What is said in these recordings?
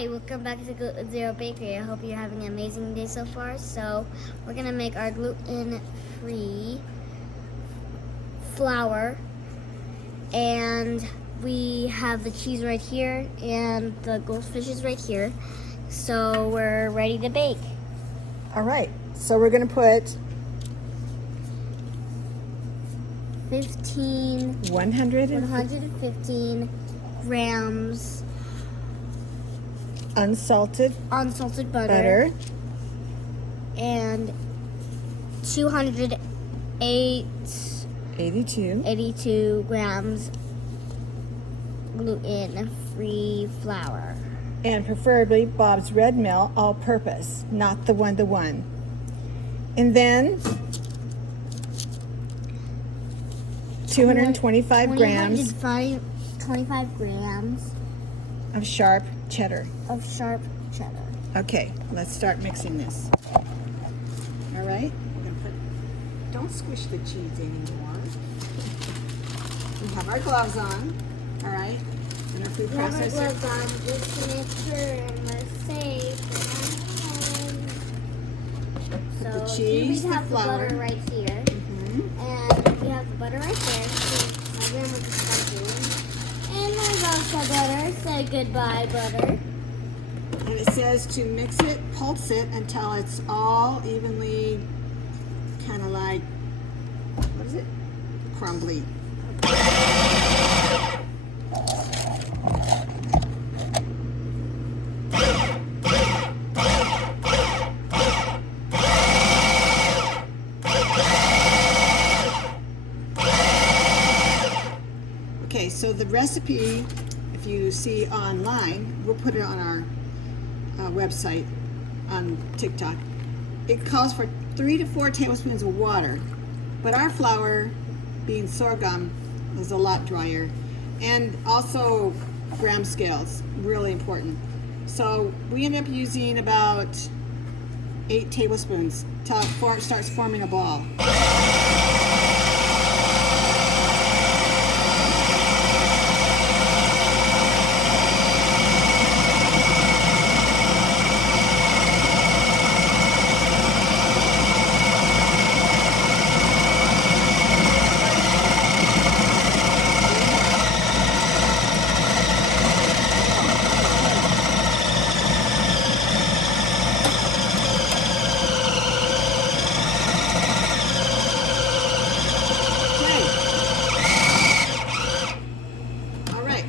Hi, welcome back to Gluten Zero Bakery. I hope you're having an amazing day so far. So we're gonna make our gluten-free flour, and we have the cheese right here and the goldfish is right here. So we're ready to bake. All right, so we're gonna put 115 grams unsalted butter and 82 grams gluten-free flour. And preferably Bob's Red Mill all-purpose, not the one-to-one. And then 225 grams 25 grams of sharp cheddar. Okay, let's start mixing this. All right, we're gonna put, don't squish the cheese anymore. We have our gloves on, all right, and our food processor. Gloves on just to make sure we're safe and Put so the cheese, we have the flour. The butter right here, and we have the butter right there. So my grandma just started doing. And there's also butter. Say goodbye, butter. And it says to mix it, pulse it until it's all evenly, kind of like, what is it? Crumbly. Okay, so the recipe, if you see online, we'll put it on our website on TikTok. It calls for 3 to 4 tablespoons of water, but our flour, being sorghum, is a lot drier, and also gram scales, really important. So we end up using about 8 tablespoons till it starts forming a ball.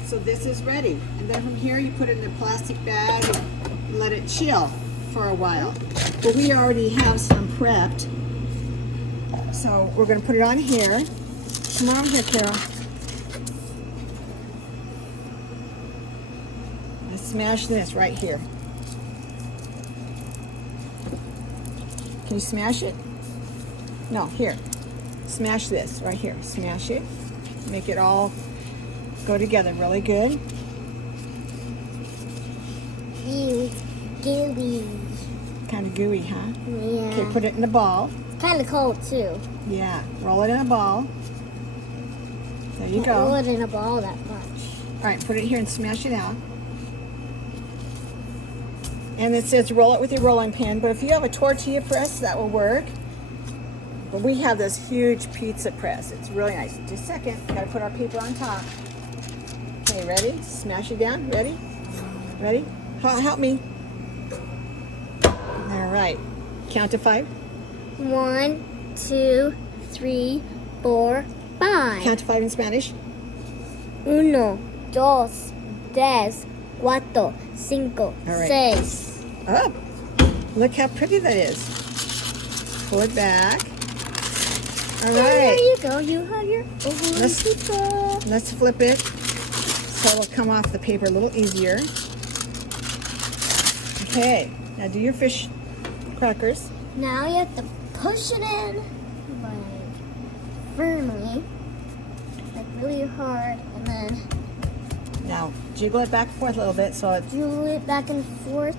So this is ready, and then from here you put it in a plastic bag and let it chill for a while. But we already have some prepped, so we're going to put it on here. Come on over here, Carol. Let's smash this right here. Can you smash it? No, here. Smash this right here. Smash it. Make it all go together really good. Gooey. Kind of gooey, huh? Yeah. Okay, put it in a ball. It's kind of cold too. Yeah, roll it in a ball. There you go. Roll it in a ball that much. All right, put it here and smash it out. And it says roll it with your rolling pin, but if you have a tortilla press, that will work. But we have this huge pizza press. It's really nice. Just a second, gotta put our paper on top. Okay, ready? Smash it down. Ready? Ready? Help me. All right. Count to 5. 1, 2, 3, 4, 5. Count to 5 in Spanish. 1, 2, 3, 4, 5, All right. 6. Oh, look how pretty that is. Pull it back. All right. There you go. You have your pizza. Let's flip it so it'll come off the paper a little easier. Okay, now do your fish crackers. Now you have to push it in like firmly, like really hard, and then Now jiggle it back and forth a little bit so it jiggle it back and forth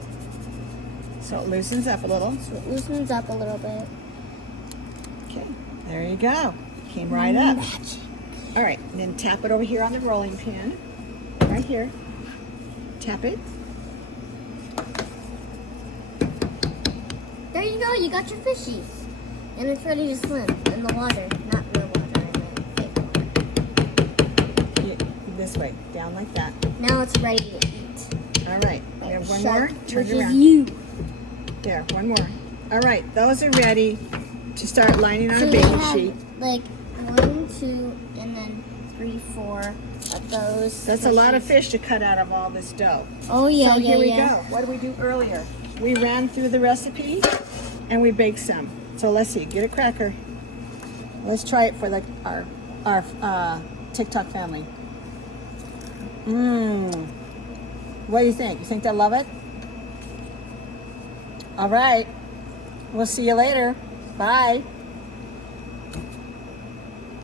loosens up a little. so it loosens up a little bit. Okay, there you go. Came right up. Magic. All right, and then tap it over here on the rolling pin. Right here. Tap it. there you go. You got your fishies. And it's ready to swim in the water. Not real water, I meant fake water. Yeah, this way, down like that. Now it's ready to eat. All right, we have one more. Turn Which it around. is you. There, one more. All right, those are ready to start lining on So a we baking have sheet. like 1, 2, and then 3, 4 of those. That's a lot of fish to cut out of all this dough. Oh yeah, So yeah, here we yeah. go. What did we do earlier? We ran through the recipe and we baked some. So let's see, get a cracker. Let's try it for our TikTok family. What do you think? You think they'll love it? All right. We'll see you later. Bye.